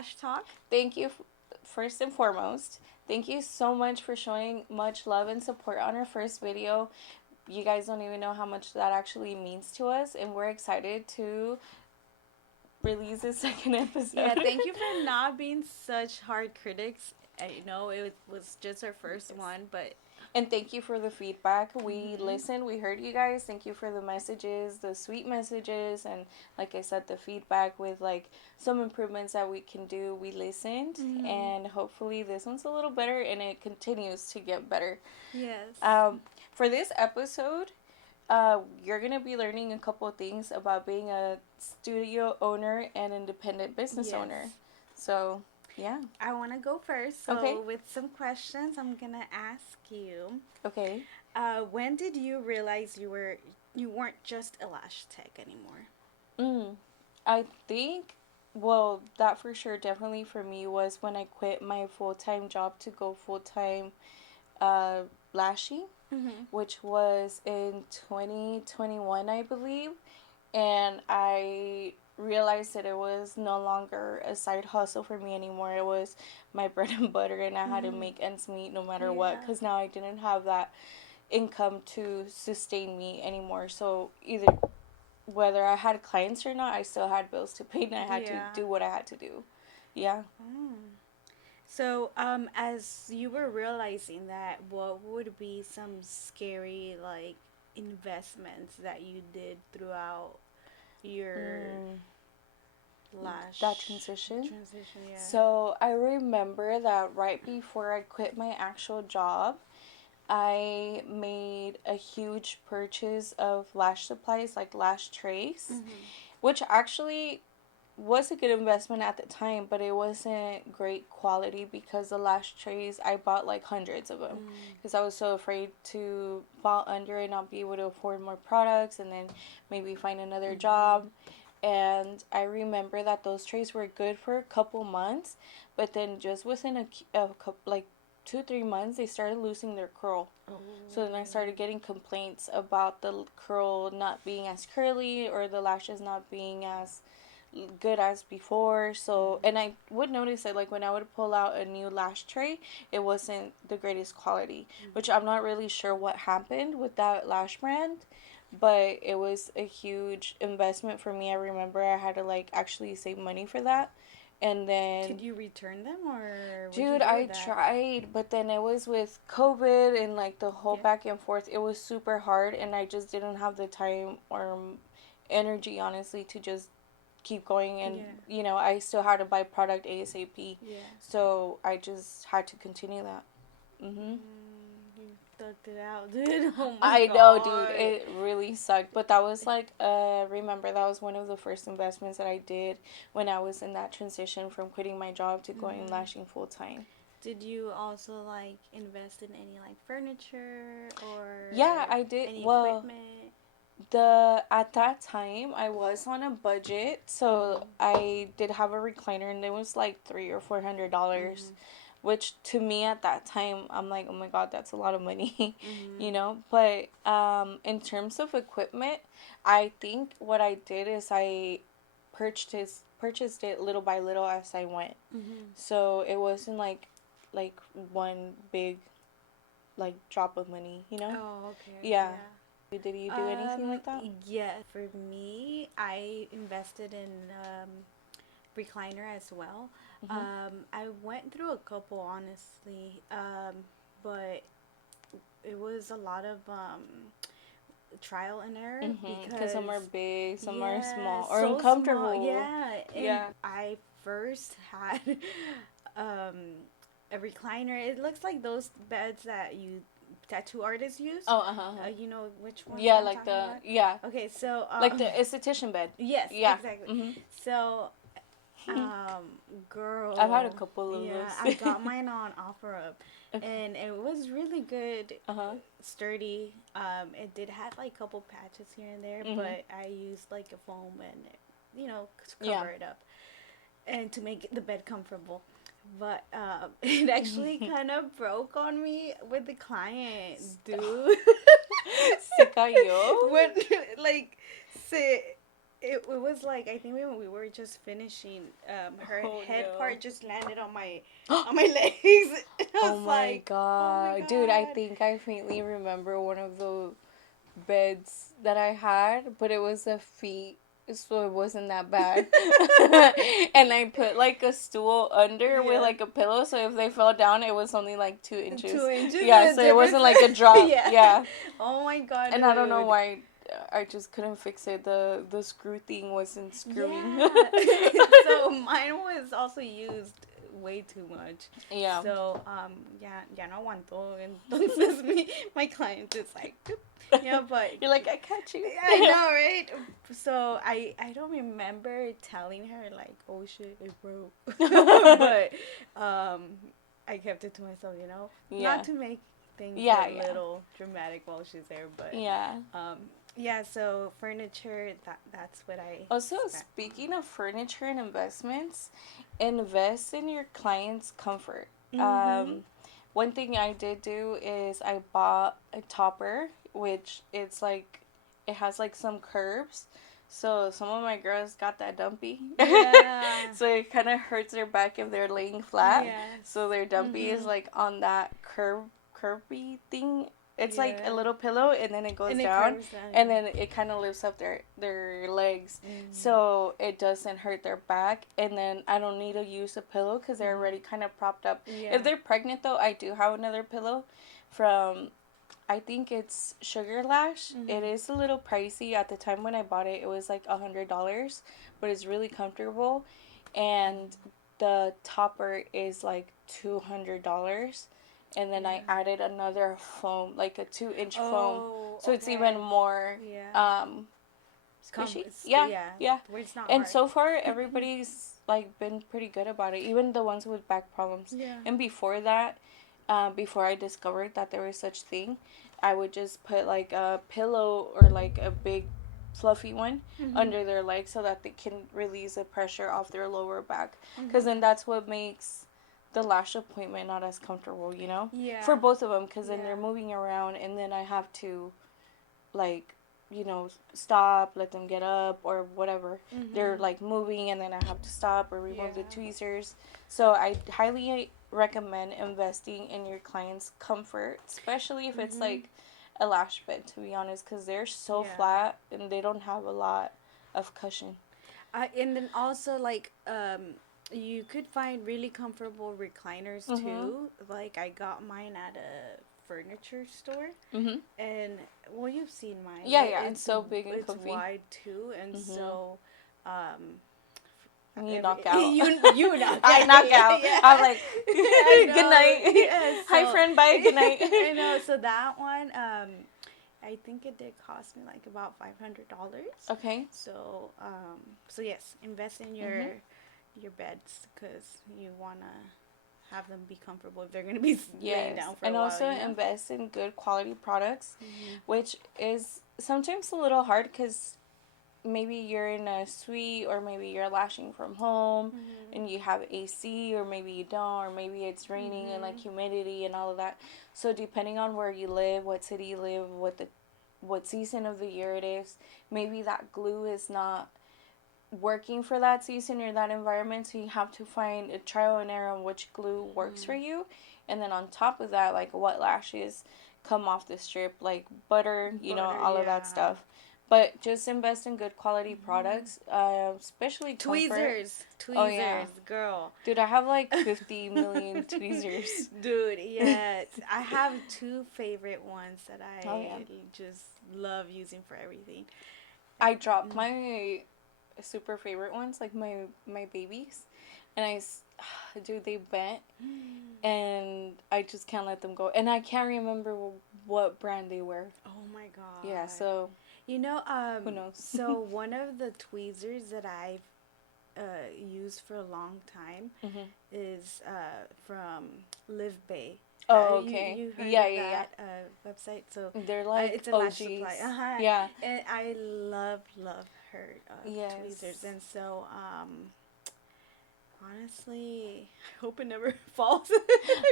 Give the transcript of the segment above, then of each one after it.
Lash Talk. Thank you, first and foremost. Thank you so much for showing much love and support on our first video. You guys don't even know how much that actually means to us, and we're excited to release the second episode. Yeah, thank you for not being such hard critics. I know it was just our first one, but and thank you for the feedback. We listened, we heard you guys. Thank you for the messages, the sweet messages, and like I said, the feedback with like some improvements that we can do. We listened, and hopefully this one's a little better, and it continues to get better. yes. For this episode, you're gonna be learning a couple of things about being a studio owner and independent business owner. So yeah. I want to go first. So Okay. with some questions, I'm gonna ask you. Okay. When did you realize you weren't just a lash tech anymore? I think, well, that for sure definitely for me was when I quit my full-time job to go full-time lashing, which was in 2021, I believe. And I realized that it was no longer a side hustle for me anymore. It was my bread and butter, and I had to make ends meet no matter what, because now I didn't have that income to sustain me anymore. So either whether I had clients or not, I still had bills to pay, and I had to do what I had to do. Yeah. So, as you were realizing that, what would be some scary like investments that you did throughout your lash that transition? Yeah. So I remember that right before I quit my actual job, I made a huge purchase of lash supplies, like lash trays, which actually was a good investment at the time, but it wasn't great quality because the lash trays, I bought like hundreds of them because I was so afraid to fall under and not be able to afford more products and then maybe find another job. And I remember that those trays were good for a couple months, but then just within a couple, like 2-3 months, they started losing their curl. So then I started getting complaints about the curl not being as curly or the lashes not being as good as before. So, and I would notice that like when I would pull out a new lash tray, it wasn't the greatest quality, which I'm not really sure what happened with that lash brand, but it was a huge investment for me. I remember I had to like actually save money for that. And then did you return them or dude, I tried, but then it was with COVID and like the whole back and forth. It was super hard, and I just didn't have the time or energy, honestly, to just keep going. And you know, I still had to buy product ASAP. So I just had to continue that. You thugged it out, dude. Oh my I God. know, dude. It really sucked. But that was like, remember, that was one of the first investments that I did when I was in that transition from quitting my job to going lashing full time. Did you also like invest in any like furniture or yeah, I did. any equipment? At that time I was on a budget, so I did have a recliner, and it was like $300 or $400. Which to me at that time, I'm like, oh my God, that's a lot of money, you know? But in terms of equipment, I think what I did is I purchased it little by little as I went. So it wasn't like one big like drop of money, you know? Oh, okay. Yeah. Did you do anything like that? Yeah, for me, I invested in recliner as well. I went through a couple, honestly, but it was a lot of trial and error because some are big, some are small, or so uncomfortable. Small. I first had a recliner. It looks like those beds that tattoo artists use. You know which one? Yeah, like the about? Okay, so like the esthetician bed. Yes, exactly. So, girl, I've had a couple of those. I got mine on OfferUp, and it was really good, sturdy. It did have like a couple patches here and there, but I used like a foam and cover it up, and to make the bed comfortable. But it actually kind of broke on me with the client, dude. Se cayó? When, like, it was like, I think when we were just finishing, her Oh head no. part just landed on my legs. I Oh was my like, oh my god. Dude, I god. think I faintly remember one of the beds that I had, but it was a feet, so it wasn't that bad. And I put like a stool under with Yeah. like a pillow, so if they fell down, it was only like 2 inches. 2 inches Yeah, in a so it different wasn't like a drop. yeah. Yeah. Oh my god, And I don't know dude. why I just couldn't fix it. The screw thing wasn't screwing. Yeah. So mine was also used way too much. Yeah. So ya no aguantó. Entonces my client just like, yeah, but You're like, I catch you. I know, right? So I don't remember telling her like, oh shit, it broke. But I kept it to myself, Yeah. not to make things Yeah, a yeah. little dramatic while she's there, but Yeah. yeah. So furniture, that's what I Also, spent. speaking of furniture and investments, invest in your client's comfort. Mm-hmm. One thing I did do is I bought a topper, which it's like, it has like some curves. So some of my girls got that dumpy. Yeah. So it kind of hurts their back if they're laying flat. Yes. So their dumpy is Mm-hmm. like on that curvy thing. It's like a Yeah. little pillow, and then it goes And it down, curves down. and then it kind of lifts up their legs, so it doesn't hurt their back. And then I don't need to use a pillow because they're already kind of propped up. Yeah. If they're pregnant though, I do have another pillow from, I think it's Sugar Lash. It is a little pricey. At the time when I bought it, it was like $100, but it's really comfortable. And the topper is like $200. And then I added another foam, like a 2-inch foam, so it's even more Yeah. squishy. Yeah. Yeah. Where it's not And hard. so far, everybody's like been pretty good about it, even the ones with back problems. Yeah. And before that, before I discovered that there was such thing, I would just put like a pillow or like a big fluffy one under their legs so that they can release the pressure off their lower back. Because then that's what makes the lash appointment not as comfortable, Yeah. for both of them, because then Yeah. they're moving around, and then I have to like, stop, let them get up or whatever. They're like moving, and then I have to stop or remove the tweezers. So I highly recommend investing in your client's comfort, especially if it's like a lash bed, to be honest, because they're so flat and they don't have a lot of cushion. And then also like you could find really comfortable recliners too. Like I got mine at a furniture store, and well, you've seen mine. Yeah, it's so big and it's comfy. wide too, and so you knock out. you knock out. I knock out. Yeah. I'm like, I know. good night. Yeah, Hi, so- friend. Bye. Good night. I know. So that one, I think it did cost me like about $500. Okay. So, so yes, invest in your beds because you wanna have them be comfortable if they're gonna be laying down for and a while. also invest in good quality products, which is sometimes a little hard because maybe you're in a suite, or maybe you're lashing from home and you have AC, or maybe you don't, or maybe it's raining and like humidity and all of that. So depending on where you live, what city you live, what season of the year it is, maybe that glue is not working for that season or that environment, so you have to find a trial and error on which glue works for you. And then on top of that, like what lashes come off the strip, like butter, all of that stuff. But just invest in good quality products, especially tweezers. Oh, yeah. Girl. Dude, I have like 50 million tweezers. Dude, yes. I have two favorite ones that I just love using for everything. I dropped my super favorite ones, like my babies, and dude, they bent, and I just can't let them go, and I can't remember what brand they were. Oh my god. Yeah, so who knows? So one of the tweezers that I've used for a long time is from Live Bay. Oh, okay. You heard Yeah, of yeah, that website? So they're like it's a lash OGs. supply. Yeah. And I love her Yes. tweezers, and so honestly, I hope it never falls.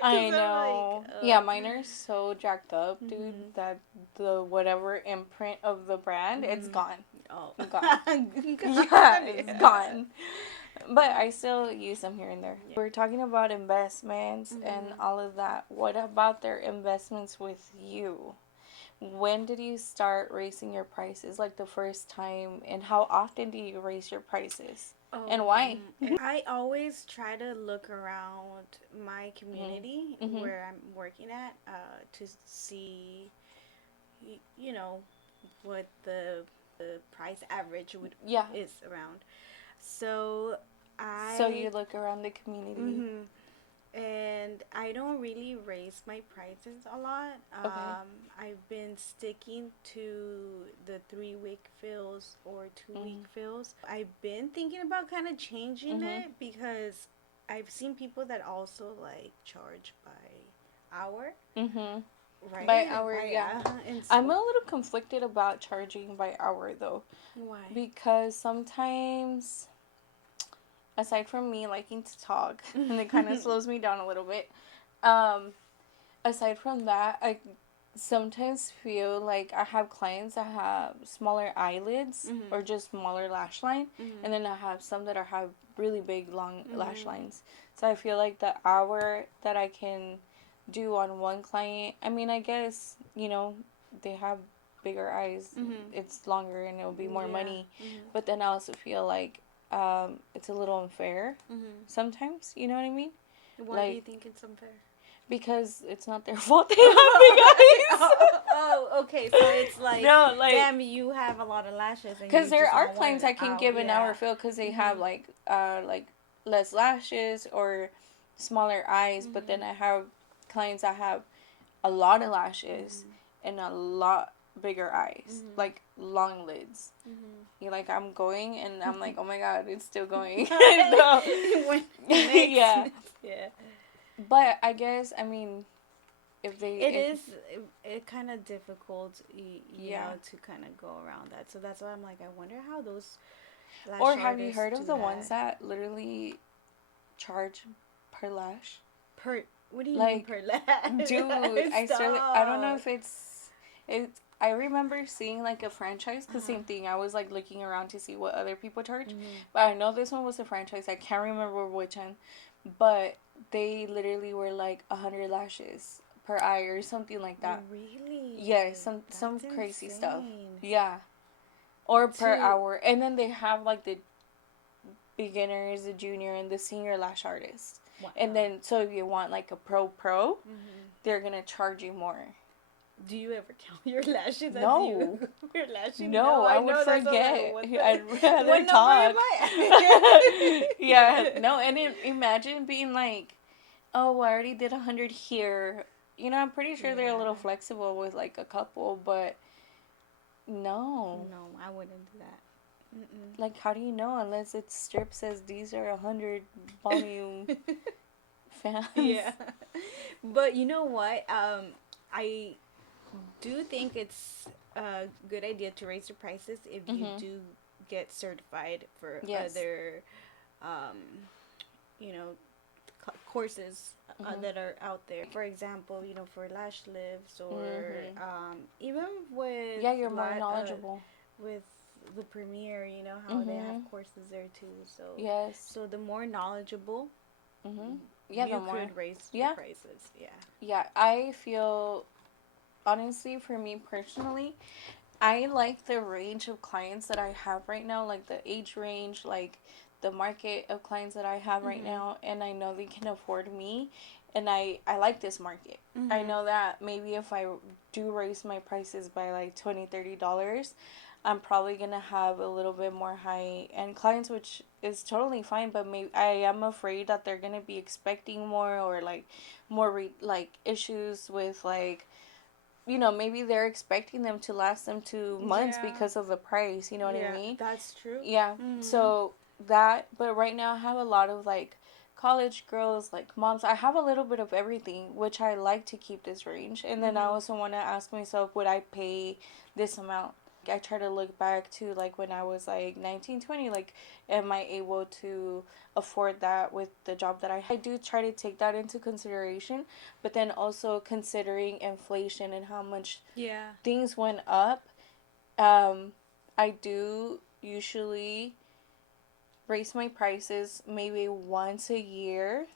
I know. Like, yeah, mine are so jacked up, dude, that the whatever imprint of the brand, it's gone. Oh, gone. gone. Yeah, it's gone. But I still use them here and there. Yeah. We're talking about investments and all of that. What about their investments with you? When did you start raising your prices? Like the first time, and how often do you raise your prices? And why? I always try to look around my community where I'm working at to see, you know, what the price average is around. So So you look around the community. and I don't really raise my prices a lot. Okay. I've been sticking to the 3 week fills or 2 week fills. I've been thinking about kind of changing it because I've seen people that also like charge by hour. Right? By hour, yeah. And so, I'm a little conflicted about charging by hour though. why? Because sometimes, aside from me liking to talk, and it kind of slows me down a little bit, aside from that, I sometimes feel like I have clients that have smaller eyelids or just smaller lash line, and then I have some that have really big, long lash lines. So I feel like the hour that I can do on one client, I mean, I guess, they have bigger eyes, it's longer and it'll be more money, but then I also feel like it's a little unfair sometimes, you know what I mean? Why do you think it's unfair? Because it's not their fault they have big eyes. Oh, okay. So it's like, no, like, damn, you have a lot of lashes. Because there are clients I can give an hour fill because they have like less lashes or smaller eyes, but then I have clients that have a lot of lashes and a lot bigger eyes, like long lids. You're like, I'm going and I'm like, oh my god, it's still going. No. Yeah. Yeah. But I guess, I mean, if they... It kind of difficult, you know, to kind of go around that. So that's why I'm like, I wonder how those lash Or have you heard of the that. ones that literally charge per lash? What do you mean per lash? Dude, I don't know if I remember seeing like a franchise, the same thing. I was like looking around to see what other people charge, but I know this one was a franchise. I can't remember which one, but they literally were like 100 lashes per eye or something like that. Really? Yeah, some crazy stuff. Yeah, or per hour, and then they have like the beginners, the junior, and the senior lash artist. Wow. And then so if you want like a pro, they're gonna charge you more. Do you ever count your lashes? No. Your lashes? No, I would forget. I'd rather what talk. Number am I? Yeah, no, and imagine being like, oh, I already did 100 here. You know, I'm pretty sure they're a little flexible with like a couple, but no. No, I wouldn't do that. Like, how do you know unless it strip says these are 100 volume fans? Yeah. But you know what? I do think it's a good idea to raise your prices if you do get certified for other, you know, courses that are out there. For example, you know, for lash lifts or even with you're more knowledgeable with the Premiere. You know how they have courses there too. So so the more knowledgeable, you could raise your prices. Yeah, I feel. Honestly, for me personally, I like the range of clients that I have right now, like the age range, like the market of clients that I have right now, and I know they can afford me, and I like this market. I know that maybe if I do raise my prices by like $20-$30, I'm probably going to have a little bit more high-end clients, which is totally fine, but maybe I am afraid that they're going to be expecting more or like more like issues with like, you know, maybe they're expecting them to last them 2 months because of the price, you know what I mean? That's true. Yeah. So that, but right now I have a lot of like college girls, like moms. I have a little bit of everything, which I like to keep this range. And then I also want to ask myself, would I pay this amount? I try to look back to like when I was like 19, 20, like am I able to afford that with the job that I do try to take that into consideration, but then also considering inflation and how much things went up. I do usually raise my prices maybe once a year.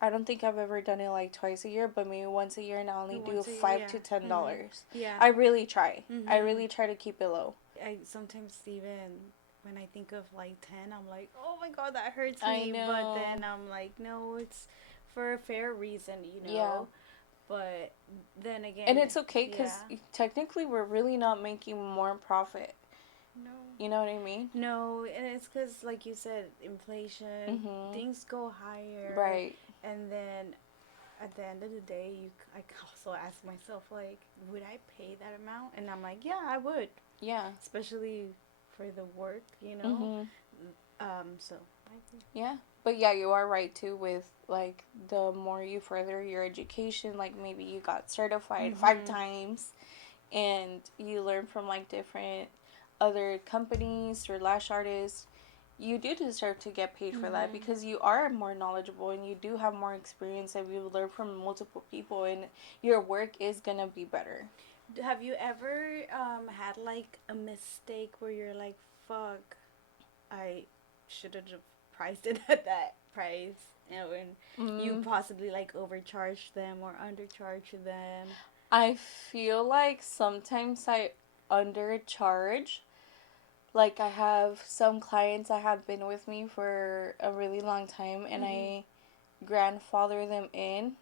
I don't think I've ever done it like twice a year, but maybe once a year, and I only do $5 to $10. Yeah. I really try. I really try to keep it low. I sometimes even when I think of like 10, I'm like, oh my god, that hurts me. I know. But then I'm like, no, it's for a fair reason, you know. Yeah. But then again, and it's okay because technically we're really not making more profit. No. You know what I mean? No, and it's because, like you said, inflation, things go higher. Right. And then at the end of the day, I also ask myself, like, would I pay that amount? And I'm like, yeah, I would. Yeah. Especially for the work, you know. So I agree. Yeah. But yeah, you are right too with like the more you further your education, like maybe you got certified 5 times and you learn from like different other companies or lash artists, you do deserve to get paid for that because you are more knowledgeable and you do have more experience and you've learned from multiple people and your work is gonna be better. Have you ever had like a mistake where you're like, fuck, I should have priced it at that price, and you possibly like overcharged them or undercharged them? I feel like sometimes I undercharge. Like I have some clients that have been with me for a really long time and I grandfather them in.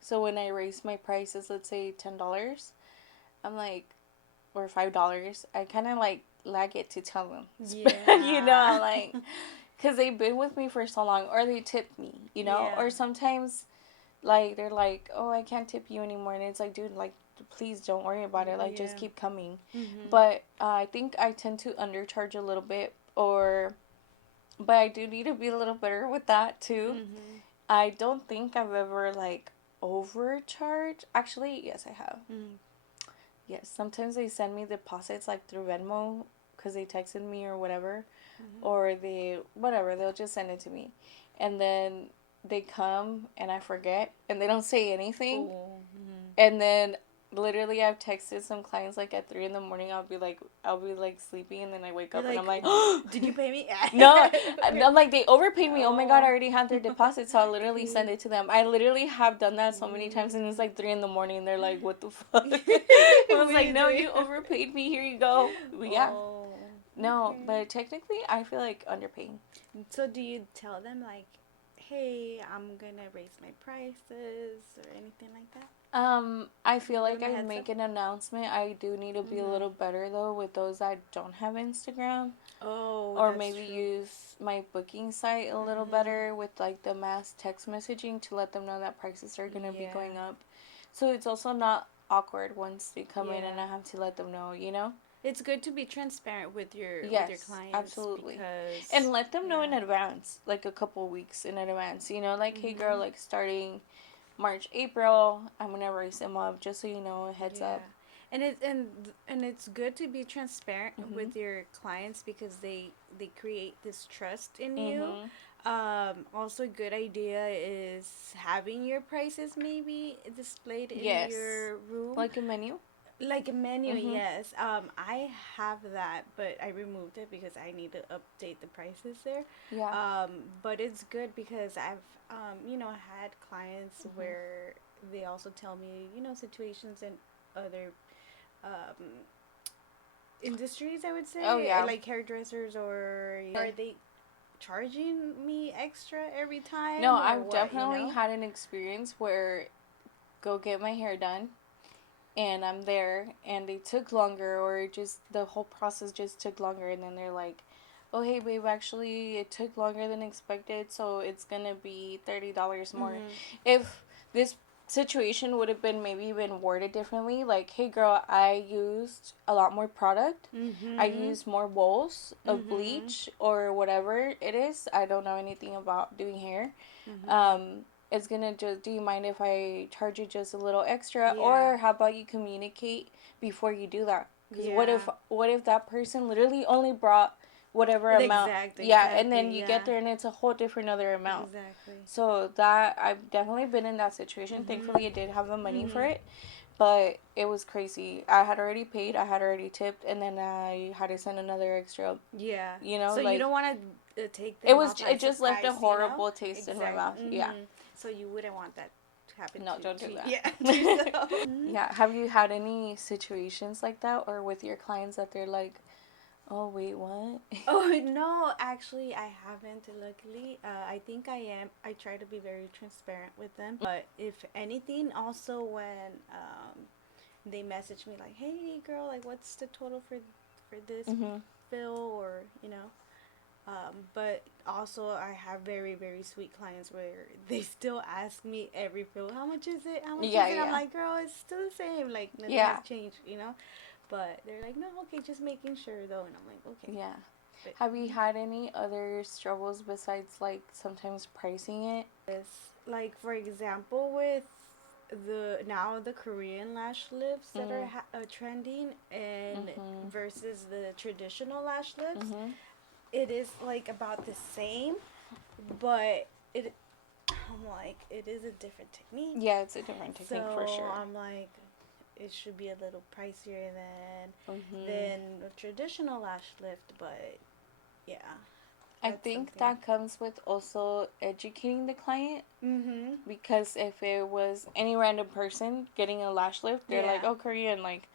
So when I raise my prices, let's say $10, I'm like, or $5, I kind of like lag it to tell them. Yeah. You know, like, because they've been with me for so long, or they tip me, you know, or sometimes like they're like, oh, I can't tip you anymore, and it's like, dude, like, please don't worry about it, like just keep coming. But I think I tend to undercharge a little bit, but I do need to be a little better with that too. I don't think I've ever like overcharged. Actually, yes, I have. Yes, sometimes they send me deposits like through Venmo because they texted me or whatever, or they'll just send it to me, and then they come and I forget and they don't say anything. And then literally I've texted some clients like at 3 in the morning. I'll be like sleeping and then I wake up and I'm like, did you pay me? No, I'm like, they overpaid me. Oh my god, I already had their deposit, so I'll literally send it to them. I literally have done that so many times and it's like 3 in the morning and they're like, what the fuck? I was like, no, you overpaid me, here you go. But yeah. No, but technically I feel like underpaying. So do you tell them like, hey, I'm gonna raise my prices or anything like that? I feel like I make an announcement. I do need to be a little better though with those that don't have Instagram. Or maybe use my booking site a little better with like the mass text messaging to let them know that prices are gonna be going up. So it's also not awkward once they come in and I have to let them know, you know? It's good to be transparent with your clients. Absolutely. And let them know in advance, like a couple weeks in advance, you know, like, hey girl, like starting March, April, I'm gonna raise them up, just so you know, heads up. And it's good to be transparent with your clients because they create this trust in you. Also, a good idea is having your prices maybe displayed in your room, like a menu. Like a menu, yes. I have that, but I removed it because I need to update the prices there. Yeah. But it's good because I've, had clients where they also tell me, situations in other industries, I would say. Oh, yeah. Like hairdressers or are they charging me extra every time? No, I've definitely had an experience where go get my hair done. And I'm there, and they took longer, or just the whole process just took longer, and then they're like, oh, hey, babe, actually, it took longer than expected, so it's gonna be $30 more. If this situation would have been maybe been worded differently, like, hey, girl, I used a lot more product, I used more bowls of bleach, or whatever it is, I don't know anything about doing hair, it's gonna just, do you mind if I charge you just a little extra? Or how about you communicate before you do that? Because what if that person literally only brought whatever amount? Exactly, and then you get there and it's a whole different other amount. So that, I've definitely been in that situation. Thankfully, I did have the money for it. But it was crazy. I had already paid, I had already tipped, and then I had to send another extra. Yeah. You know, so like, you don't want to take them it was off by it just left a surprise, horrible taste in my mouth. Mm-hmm. Yeah. So you wouldn't want that to happen. No, don't do that. Yeah. To yourself. Yeah. Have you had any situations like that, or with your clients that they're like, "Oh wait, what?" Oh no, actually I haven't. Luckily, I think I am. I try to be very transparent with them. But if anything, also when they message me like, "Hey, girl, like, what's the total for this Mm-hmm. bill?" Or but also I have very very sweet clients where they still ask me every bill, "How much is it? How much Yeah, is it?" I'm yeah. like, "Girl, it's still the same. Like nothing Yeah. has changed." But they're like, "No, okay, just making sure though," and I'm like, "Okay." Yeah. But, Have you had any other struggles besides like sometimes pricing it? yes, like for example, with the Korean lash lifts that are trending and Mm-hmm. versus the traditional lash lifts, Mm-hmm. it is like about the same, but I'm like, it is a different technique. Yeah, it's a different technique for So sure. I'm like, it should be a little pricier Mm-hmm. than a traditional lash lift, but yeah. I think that comes with also educating the client, Mm-hmm. because if it was any random person getting a lash lift, they're like, Yeah. "Oh, Korean, like,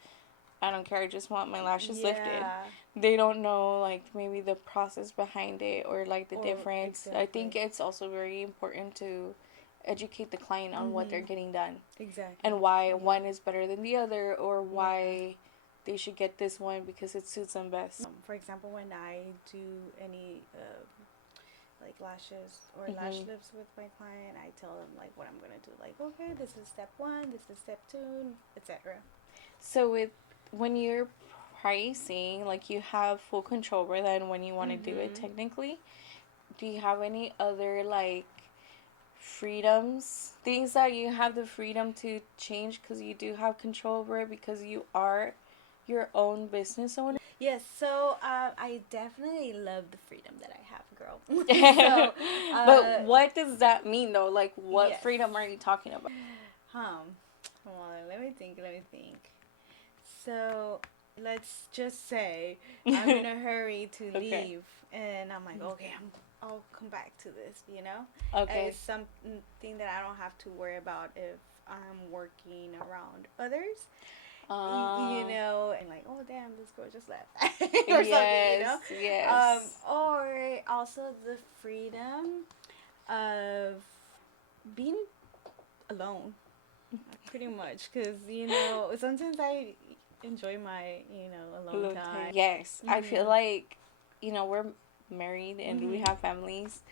I don't care, I just want my lashes lifted." Yeah. They don't know, like, maybe the process behind it or, like, the difference. I think Exactly. it's also very important to educate the client on what they're Mm-hmm. getting done Exactly. and why Yeah. one is better than the other, or why they should get this one because it suits them best. For example, when I do any like lashes or lash Mm-hmm. lifts with my client, I tell them like what I'm gonna do. Like, okay, this is step one, this is step two, etc. So when you're pricing, like, you have full control over that and when you want to do it Mm-hmm. technically. Do you have any other, like, freedoms, things that you have the freedom to change because you do have control over it because you are your own business owner? Yes, so I definitely love the freedom that I have, girl. So, But what does that mean though? Like, what yes. freedom are you talking about? Come on, let me think. So, let's just say I'm in a hurry to Okay. leave, and I'm like, okay, I'll come back to this. Okay. It's something that I don't have to worry about if I'm working around others. And like, oh damn, this girl just left, or yes, something. Yes. Or also the freedom of being alone, pretty much, because sometimes I enjoy my alone time. Yes, I feel like, we're married and we have families,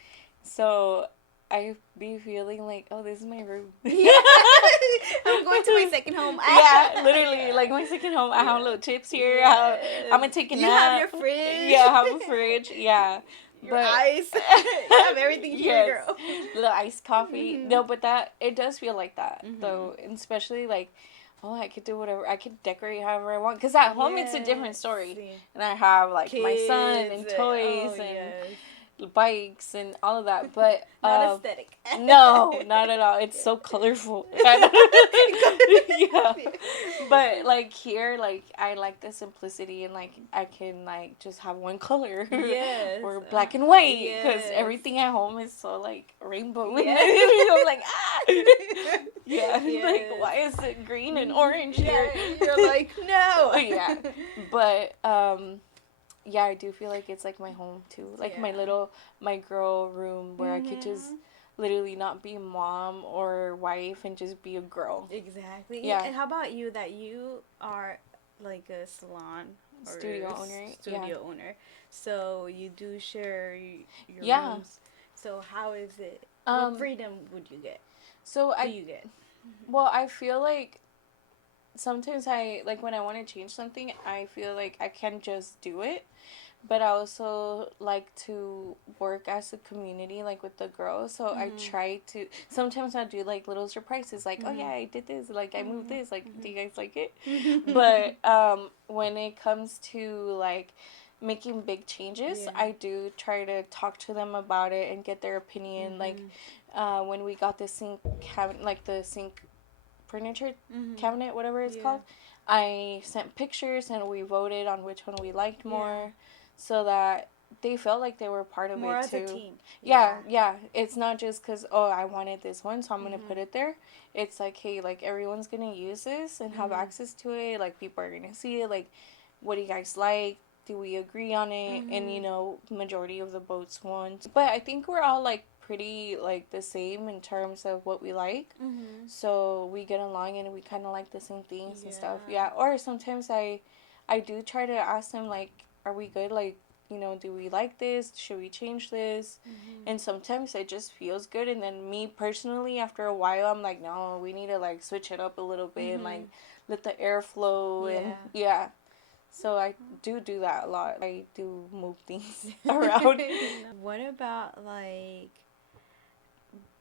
so I be feeling like, oh, this is my room. Yeah. I'm going to my second home. Yeah, literally, like my second home. I have little chips here. Yes. I'm gonna take a nap. You have your fridge. Yeah, I have a fridge. Yeah. Your ice. You have everything here, Yes. girl. Little iced coffee. No, but it does feel like that though, and especially like, oh, I could do whatever. I could decorate however I want. Because at home it's a different story, and I have like my son and toys and bikes and all of that. But not aesthetic. No, not at all. It's so colorful. Yeah, but like here, like I like the simplicity, and like I can like just have one color, yes, or black and white, because yes. everything at home is so like rainbow. Yes. I'm like, yeah, yes. Like, why is it green and orange here? You're like, no. Yeah, but yeah, I do feel like it's like my home too, like my girl room where I could just literally not be mom or wife and just be a girl. Exactly. Yeah. And how about you, that you are like a salon or studio owner, so you do share your rooms. So how is it? What freedom would you get? Do you get? Well, I feel like sometimes when I want to change something, I feel like I can just do it. But I also like to work as a community, like with the girls. So I try to. Sometimes I do like little surprises, like, oh yeah, I did this, like I moved this, like do you guys like it? But when it comes to like making big changes, I do try to talk to them about it and get their opinion. Like when we got the sink cabinet, like the sink furniture cabinet, whatever it's called. I sent pictures and we voted on which one we liked more, so that they felt like they were part of more it as too. a team. Yeah. It's not just because, oh, I wanted this one, so I'm gonna put it there. It's like, hey, like everyone's gonna use this and have access to it. Like people are gonna see it. Like, what do you guys like? Do we agree on it? And you know, majority of the votes won. But I think we're all like pretty like the same in terms of what we like. So we get along and we kind of like the same things and stuff. Yeah. Or sometimes I do try to ask them like, are we good? Like, you know, do we like this? Should we change this? And sometimes it just feels good. And then me personally, after a while, I'm like, no, we need to like switch it up a little bit and like let the air flow and So I do that a lot. I do move things around. What about like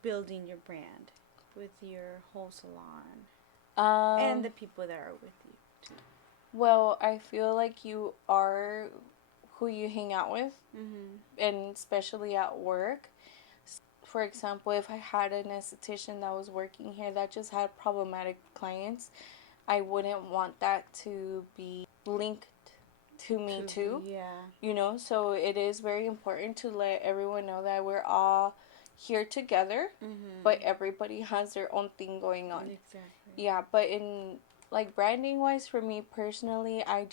building your brand with your whole salon and the people that are with you too? Well, I feel like you are who you hang out with, and especially at work. For example, if I had an esthetician that was working here that just had problematic clients, I wouldn't want that to be linked to me too. You know, so it is very important to let everyone know that we're all here together, but everybody has their own thing going on. Exactly. Yeah, but in like branding wise, for me personally, I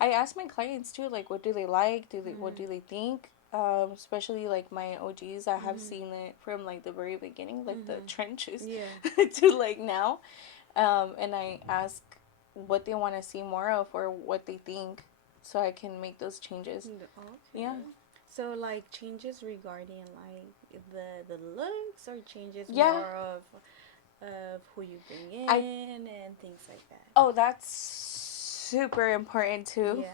ask my clients too, like what do they like? What do they think? Especially like my OGs, I have seen it from like the very beginning, like the trenches, to like now, and I ask what they want to see more of or what they think, so I can make those changes. Okay. Yeah. So like changes regarding like the looks or changes more of who you bring in and things like that. Oh, that's super important too. Yeah.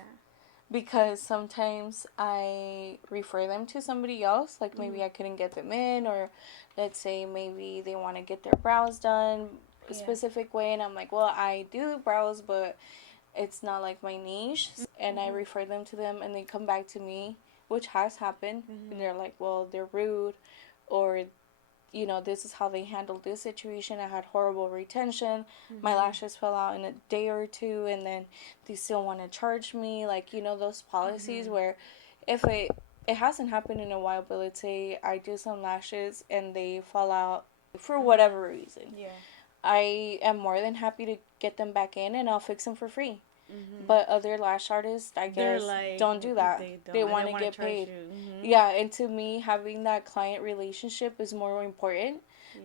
Because sometimes I refer them to somebody else, like maybe I couldn't get them in, or let's say maybe they want to get their brows done a specific way, and I'm like, well, I do brows, but it's not like my niche, and I refer them to them, and they come back to me, which has happened, and they're like, well, they're rude, or you know, this is how they handled this situation. I had horrible retention. My lashes fell out in a day or two, and then they still want to charge me. Like, you know, those policies where if it hasn't happened in a while, but let's say I do some lashes and they fall out for whatever reason. Yeah. I am more than happy to get them back in, and I'll fix them for free. But other lash artists, I guess, like, don't do that. They want to get paid. Yeah, and to me, having that client relationship is more important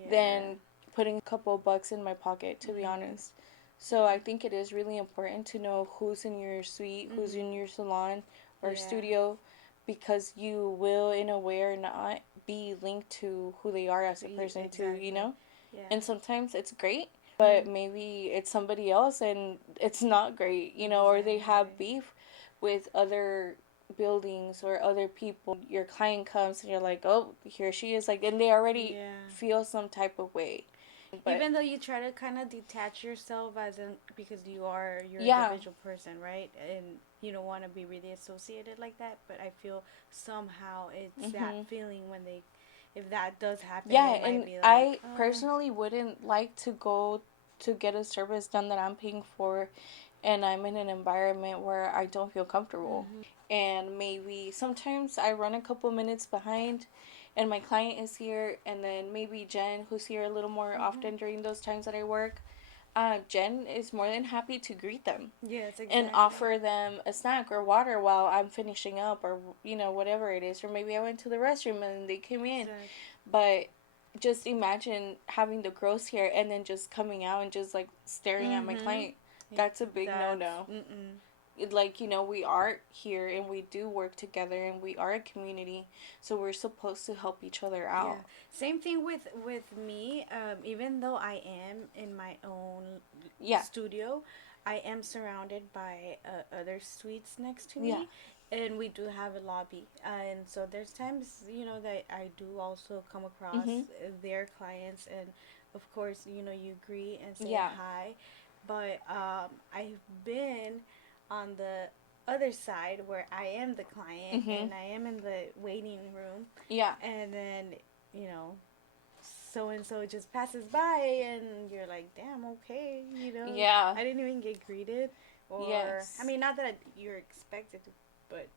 than putting a couple bucks in my pocket, to be honest. So I think it is really important to know who's in your suite, who's in your salon or studio, because you will, in a way or not, be linked to who they are as a person too, you know? Yeah. And sometimes it's great, but maybe it's somebody else and it's not great, you know, or they have beef with other buildings or other people. Your client comes and you're like, oh, here she is, like, and they already feel some type of way. But even though you try to kind of detach yourself because you're an individual person, right? And you don't want to be really associated like that, but I feel somehow it's that feeling when if that does happen. Yeah, and like, I personally wouldn't like to go to get a service done that I'm paying for, and I'm in an environment where I don't feel comfortable. And maybe sometimes I run a couple minutes behind, and my client is here, and then maybe Jen, who's here a little more often during those times that I work, Jen is more than happy to greet them. Yes, exactly. And offer them a snack or water while I'm finishing up, or, you know, whatever it is. Or maybe I went to the restroom and they came in. Exactly. But just imagine having the girls here and then just coming out and just, like, staring at my client. That's a big no-no. Like, you know, we are here and we do work together and we are a community, so we're supposed to help each other out. Yeah. Same thing with me. Even though I am in my own studio, I am surrounded by other suites next to me, and we do have a lobby. And so there's times, you know, that I do also come across their clients, and of course, you know, you greet and say hi. But I've been on the other side where I am the client and I am in the waiting room. Yeah. And then, you know, so and so just passes by, and you're like, damn, okay, you know, Yeah. I didn't even get greeted, or Yes. I mean, not that you're expected to, but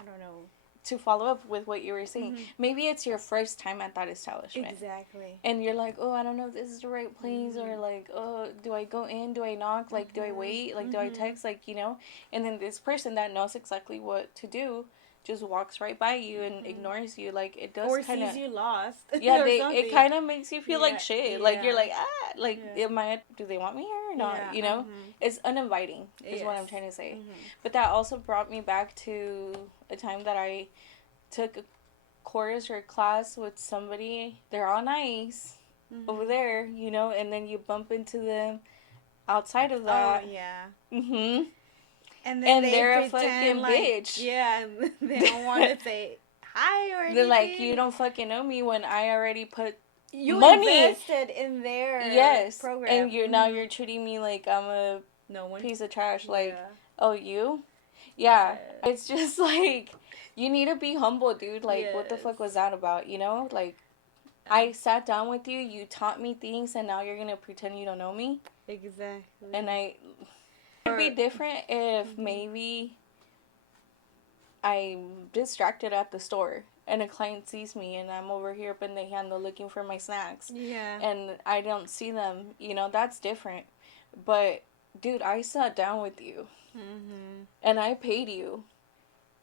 I don't know. To follow up with what you were saying, maybe it's your first time at that establishment. Exactly. And you're like, oh, I don't know if this is the right place, or like, oh, do I go in? Do I knock? Like, do I wait? Like, do I text? Like, you know? And then this person that knows exactly what to do just walks right by you and ignores you. Like, it does kind of... Or sees you lost. Yeah, or it kind of makes you feel like shit. Like, you're like, like, do they want me here or not? You know? It's uninviting, is what I'm trying to say. But that also brought me back to a time that I took a course or a class with somebody. They're all nice over there, you know, and then you bump into them outside of that. Oh, yeah. Mm-hmm. And then they're a fucking like, bitch. Yeah, they don't want to say hi or anything. They're like, you don't fucking know me when I already put you money invested in their program. And now you're treating me like I'm a piece of trash. Like, oh, you? Yeah. It's just like, you need to be humble, dude. Like, what the fuck was that about, you know? Like, I sat down with you, you taught me things, and now you're gonna pretend you don't know me? Exactly. And it would be different if maybe I'm distracted at the store and a client sees me and I'm over here up in the handle looking for my snacks. Yeah. And I don't see them, you know, that's different. But, dude, I sat down with you. And I paid you.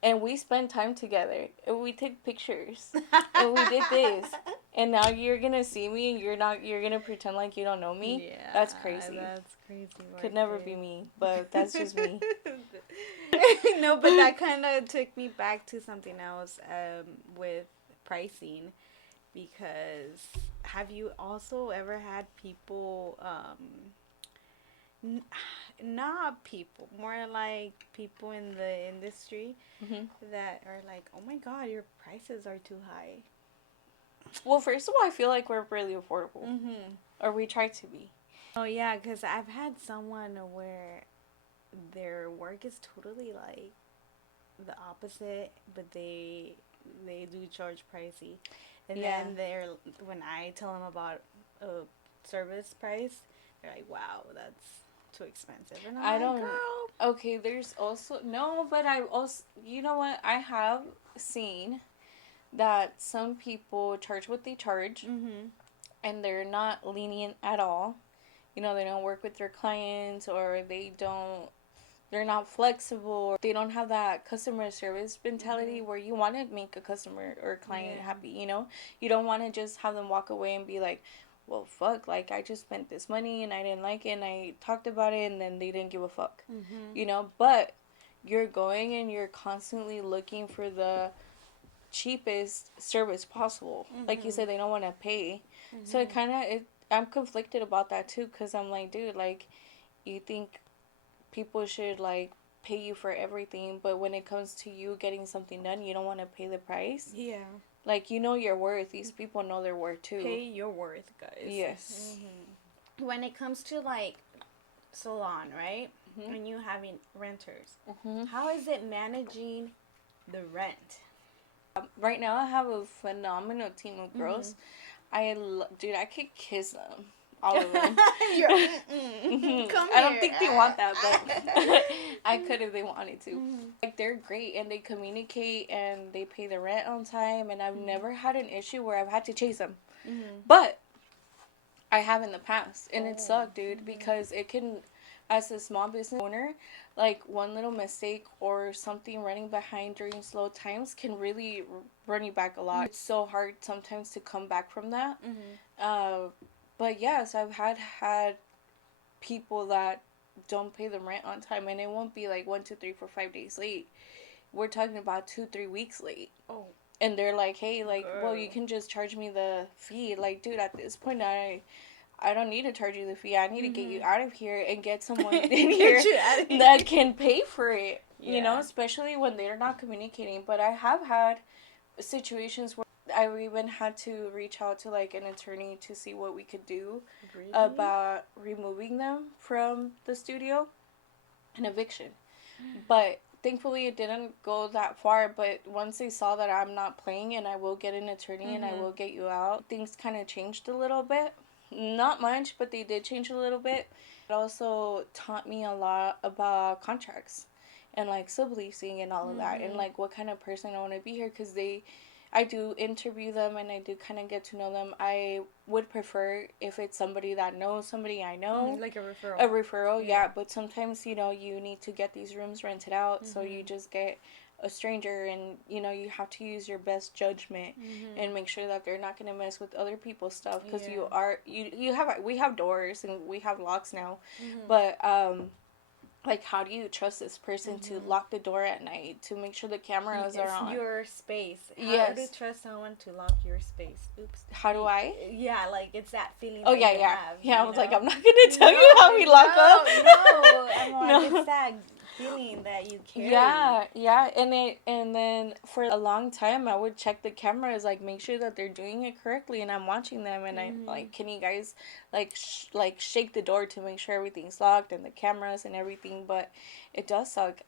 And we spent time together. And we took pictures. And we did this. And now you're gonna see me and you're gonna pretend like you don't know me? Yeah. That's crazy. That's crazy. Could never be me, but that's just me. No, but that kind of took me back to something else with pricing, because have you also ever had people not people, more like people in the industry that are like, oh my god, your prices are too high? Well, first of all, I feel like we're really affordable. Or we try to be. Oh, yeah, because I've had someone where their work is totally like the opposite, but they do charge pricey. And then when I tell them about a service price, they're like, wow, that's too expensive. And I'm like, girl. Okay, there's also... No, but I also... You know what? I have seen that some people charge what they charge. And they're not lenient at all. You know, they don't work with their clients, or they're not flexible, or they don't have that customer service mentality where you want to make a customer or a client happy, you know? You don't want to just have them walk away and be like, well, fuck, like, I just spent this money and I didn't like it and I talked about it and then they didn't give a fuck, you know? But you're going and you're constantly looking for the cheapest service possible. Like you said, they don't want to pay. So I'm conflicted about that too, because I'm like, dude, like, you think people should, like, pay you for everything, but when it comes to you getting something done, you don't want to pay the price? Yeah. Like, you know your worth. These people know their worth too. Pay your worth, guys. Yes. When it comes to, like, salon, right? When you having renters, how is it managing the rent? Right now, I have a phenomenal team of girls. Dude, I could kiss them. All of them. I don't think they want that, but I could if they wanted to. Like, they're great, and they communicate, and they pay the rent on time, and I've never had an issue where I've had to chase them. But I have in the past, and it sucked, dude, because it can, as a small business owner, like, one little mistake or something running behind during slow times can really run you back a lot. It's so hard sometimes to come back from that. But yes, I've had people that don't pay the rent on time, and it won't be like 1, 2, 3, 4, 5 days late. We're talking about 2, 3 weeks late. Oh. And they're like, hey, like, well, you can just charge me the fee. Like, dude, at this point, I don't need to charge you the fee. I need to get you out of here and get someone in here that can pay for it. Yeah. You know, especially when they're not communicating. But I have had situations where I even had to reach out to, like, an attorney to see what we could do about removing them from the studio, an eviction. But thankfully it didn't go that far, but once they saw that I'm not playing and I will get an attorney and I will get you out, things kind of changed a little bit. Not much, but they did change a little bit. It also taught me a lot about contracts and like subleasing and all of that, and like what kind of person I want to be here, because I do interview them and I do kind of get to know them. I would prefer if it's somebody that knows somebody I know. Like a referral. A referral, yeah. But sometimes, you need to get these rooms rented out, so you just get a stranger, and, you have to use your best judgment and make sure that they're not going to mess with other people's stuff, because we have doors and we have locks now, but, like, how do you trust this person to lock the door at night, to make sure the cameras are on? Your space. How do you trust someone to lock your space? Oops. How do I? Yeah, like, it's that feeling Oh, that yeah, you yeah. have. Yeah, I was like, I'm not going to tell you how we lock up. No, I'm like, it's that feeling that you carry. Yeah, and then for a long time, I would check the cameras, like, make sure that they're doing it correctly, and I'm watching them, and I'm like, can you guys, like, shake the door to make sure everything's locked, and the cameras and everything, but it does suck.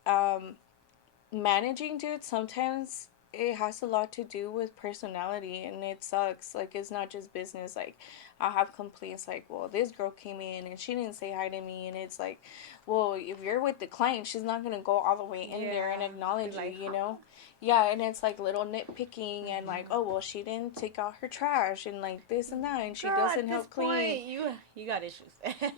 Managing, dude, sometimes it has a lot to do with personality, and it sucks. Like, it's not just business. Like, I'll have complaints like, well, this girl came in and she didn't say hi to me, and it's like, well, if you're with the client, she's not gonna go all the way in there and acknowledge like, you. Yeah, and it's like little nitpicking and like, oh, well, she didn't take out her trash and like this and that, and she doesn't help clean. You got issues.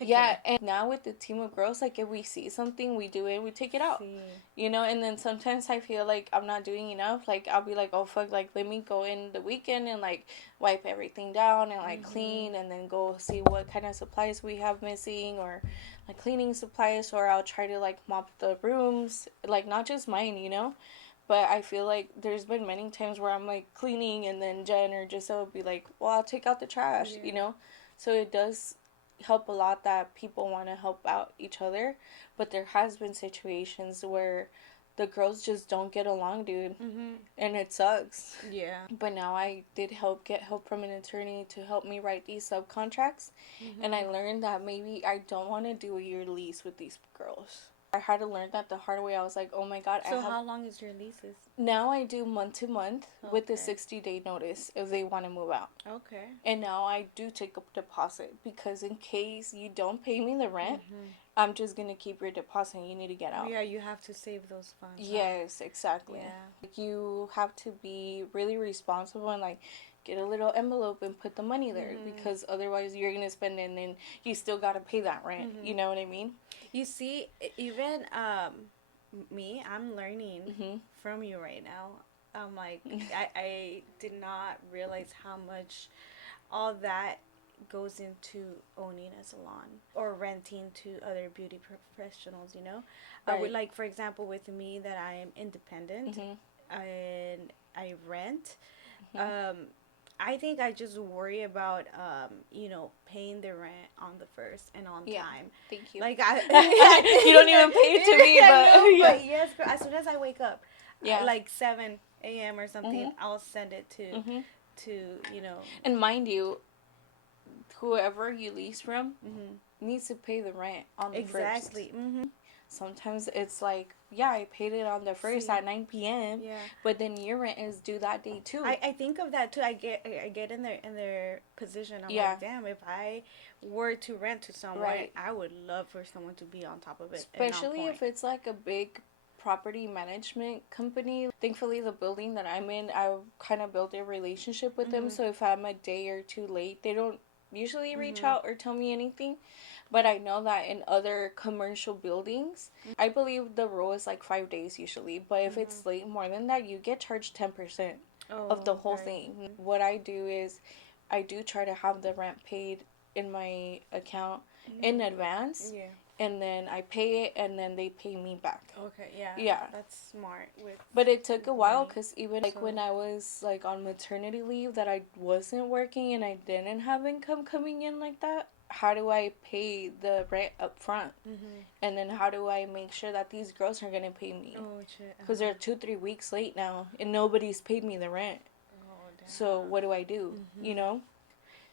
Yeah, and now with the team of girls, like, if we see something, we do it, we take it out. And then sometimes I feel like I'm not doing enough. Like, I'll be like, oh, fuck, like, let me go in the weekend and, like, wipe everything down and, like, clean, and then go see what kind of supplies we have missing, or, like, cleaning supplies, or I'll try to, like, mop the rooms, like, not just mine, But I feel like there's been many times where I'm, like, cleaning, and then Jen or Giselle will be like, well, I'll take out the trash, So it does help a lot that people want to help out each other. But there has been situations where the girls just don't get along, dude. And it sucks. Yeah. But now I did get help from an attorney to help me write these subcontracts. And I learned that maybe I don't want to do a year lease with these girls. I had to learn that the hard way. I was like, oh my God. So how long is your leases? Now I do month to month with a 60-day notice if they want to move out. Okay. And now I do take a deposit, because in case you don't pay me the rent, I'm just going to keep your deposit and you need to get out. Yeah, you have to save those funds. Yes, exactly. Yeah. You have to be really responsible and, like, get a little envelope and put the money there, because otherwise you're going to spend it and then you still got to pay that rent. You know what I mean? You see, even me, I'm learning from you right now. I'm like, I did not realize how much all that goes into owning a salon or renting to other beauty professionals, I would, like, for example, with me, that I am independent and I rent, I think I just worry about, paying the rent on the first and on time. Thank you. Like, you don't even pay it to me, but yes, girl, as soon as I wake up, like 7 a.m. or something, I'll send it to And mind you, whoever you lease from needs to pay the rent on the first. Exactly. Sometimes it's like, I paid it on the first at 9 p.m. Yeah. But then your rent is due that day too. I think of that too. I get in their position. I'm like, damn, if I were to rent to someone, I would love for someone to be on top of it. Especially if it's like a big property management company. Thankfully, the building that I'm in, I've kind of built a relationship with them. So if I'm a day or two late, they don't usually reach out or tell me anything. But I know that in other commercial buildings, I believe the rule is like 5 days usually. But if it's late more than that, you get charged 10% of the whole thing. What I do is I do try to have the rent paid in my account in advance. Yeah. And then I pay it, and then they pay me back. Okay, yeah. Yeah. That's smart. But it took a while, because even like when I was like on maternity leave, that I wasn't working and I didn't have income coming in like that. How do I pay the rent up front? And then how do I make sure that these girls are going to pay me? Oh, shit. Because they're 2-3 weeks late now, and nobody's paid me the rent. Oh, damn. So what do I do?